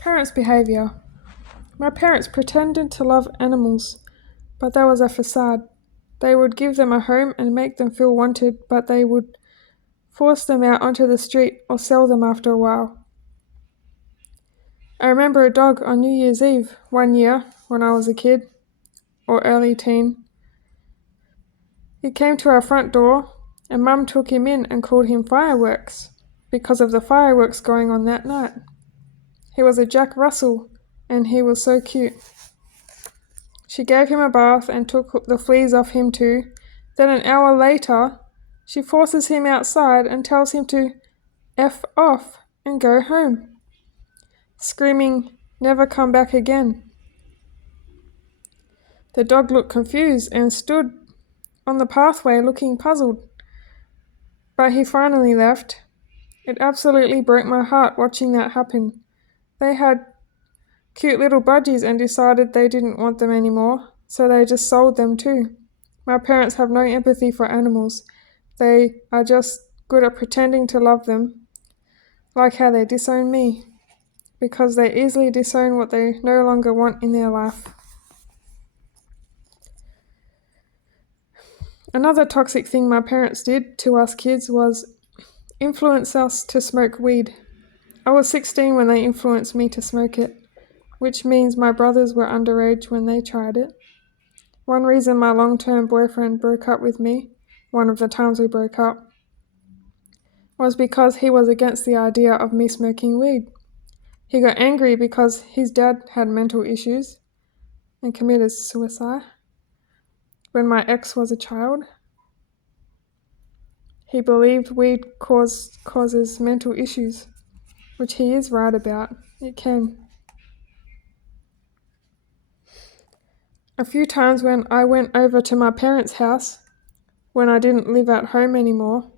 Parents' behaviour. My parents pretended to love animals, but that was a facade. They would give them a home and make them feel wanted, but they would force them out onto the street or sell them after a while. I remember a dog on New Year's Eve one year when I was a kid, or early teen. He came to our front door and Mum took him in and called him Fireworks because of the fireworks going on that night. He was a Jack Russell and he was so cute. She gave him a bath and took the fleas off him too. Then an hour later, she forces him outside and tells him to F off and go home, screaming, "Never come back again." The dog looked confused and stood on the pathway looking puzzled. But he finally left. It absolutely broke my heart watching that happen. They had cute little budgies and decided they didn't want them anymore, so they just sold them too. My parents have no empathy for animals. They are just good at pretending to love them, like how they disown me, because they easily disown what they no longer want in their life. Another toxic thing my parents did to us kids was influence us to smoke weed. I was 16 when they influenced me to smoke it, which means my brothers were underage when they tried it. One reason my long-term boyfriend broke up with me, one of the times we broke up, was because he was against the idea of me smoking weed. He got angry because his dad had mental issues and committed suicide when my ex was a child. He believed weed causes mental issues, which he is right about. It can. A few times when I went over to my parents' house, when I didn't live at home anymore,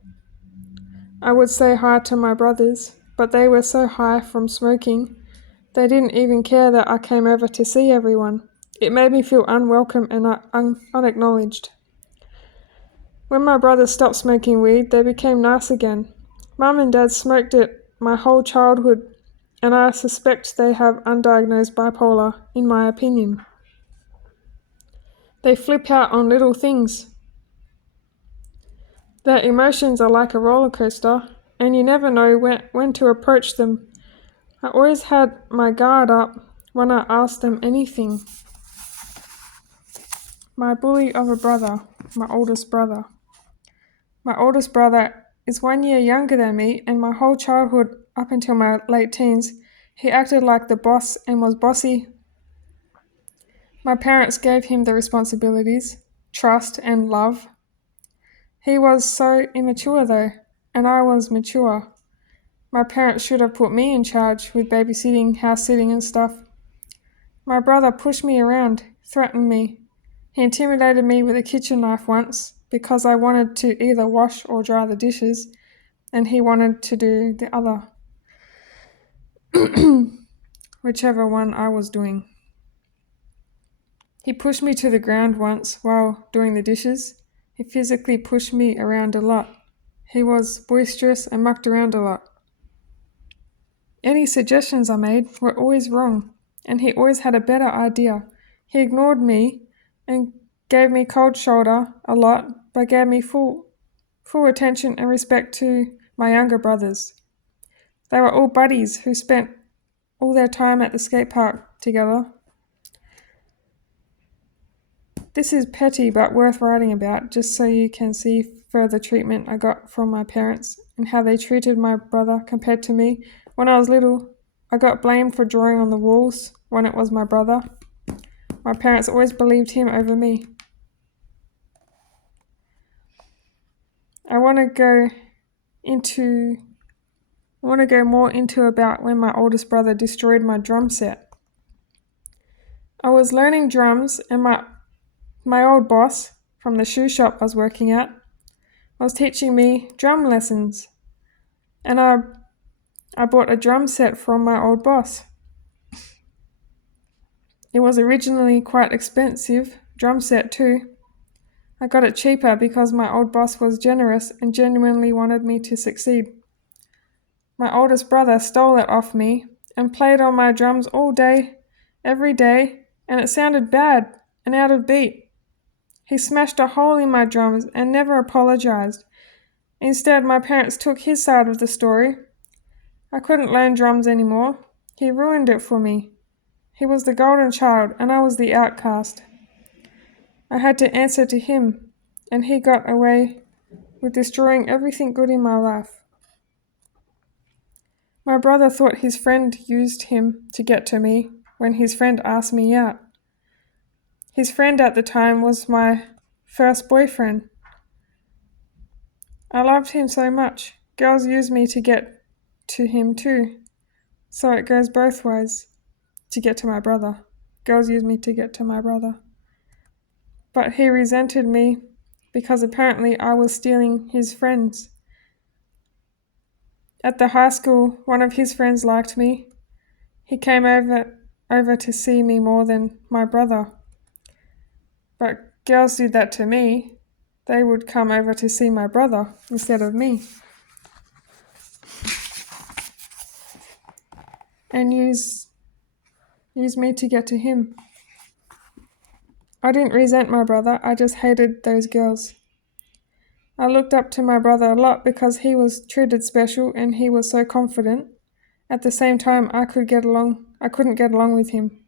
I would say hi to my brothers, but they were so high from smoking, they didn't even care that I came over to see everyone. It made me feel unwelcome and unacknowledged. When my brothers stopped smoking weed, they became nice again. Mum and Dad smoked it my whole childhood, and I suspect they have undiagnosed bipolar, in my opinion. They flip out on little things. Their emotions are like a roller coaster, and you never know when to approach them. I always had my guard up when I asked them anything. My bully of a brother, my oldest brother. My oldest brother is 1 year younger than me, and my whole childhood, up until my late teens, he acted like the boss and was bossy. My parents gave him the responsibilities, trust, and love. He was so immature though, and I was mature. My parents should have put me in charge with babysitting, house sitting, and stuff. My brother pushed me around, threatened me. He intimidated me with a kitchen knife once because I wanted to either wash or dry the dishes, and he wanted to do the other, whichever one I was doing. He pushed me to the ground once while doing the dishes. He physically pushed me around a lot. He was boisterous and mucked around a lot. Any suggestions I made were always wrong, and he always had a better idea. He ignored me and gave me cold shoulder a lot, but gave me full attention and respect to my younger brothers. They were all buddies who spent all their time at the skate park together. This is petty but worth writing about, just so you can see further treatment I got from my parents and how they treated my brother compared to me. When I was little, I got blamed for drawing on the walls when it was my brother. My parents always believed him over me. I want to go more into about when my oldest brother destroyed my drum set. I was learning drums and my old boss from the shoe shop I was working at was teaching me drum lessons, and I bought a drum set from my old boss. It was originally quite expensive drum set too. I got it cheaper because my old boss was generous and genuinely wanted me to succeed. My oldest brother stole it off me and played on my drums all day, every day, and it sounded bad and out of beat. He smashed a hole in my drums and never apologized. Instead, my parents took his side of the story. I couldn't learn drums anymore. He ruined it for me. He was the golden child, and I was the outcast. I had to answer to him, and he got away with destroying everything good in my life. My brother thought his friend used him to get to me when his friend asked me out. His friend at the time was my first boyfriend. I loved him so much. Girls use me to get to him too. So it goes both ways to get to my brother. Girls use me to get to my brother. But he resented me because apparently I was stealing his friends. At the high school, one of his friends liked me. He came over to see me more than my brother. But girls did that to me. They would come over to see my brother instead of me. And use me to get to him. I didn't resent my brother, I just hated those girls. I looked up to my brother a lot because he was treated special and he was so confident. At the same time, I couldn't get along with him.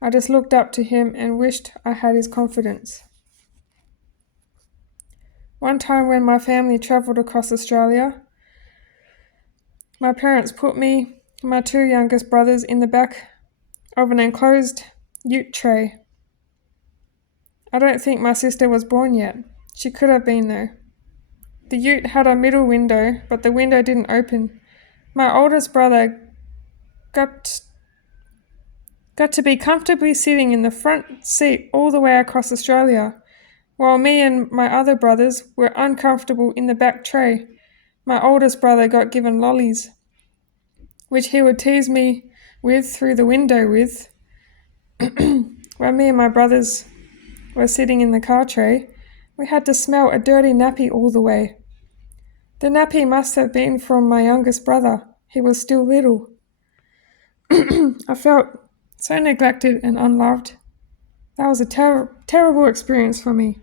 I just looked up to him and wished I had his confidence. One time when my family travelled across Australia, my parents put me and my two youngest brothers in the back of an enclosed ute tray. I don't think my sister was born yet. She could have been though. The ute had a middle window, but the window didn't open. My oldest brother got to be comfortably sitting in the front seat all the way across Australia, while me and my other brothers were uncomfortable in the back tray. My oldest brother got given lollies, which he would tease me with through the window with. When me and my brothers were sitting in the car tray, we had to smell a dirty nappy all the way. The nappy must have been from my youngest brother. He was still little. I felt so neglected and unloved. That was a terrible experience for me.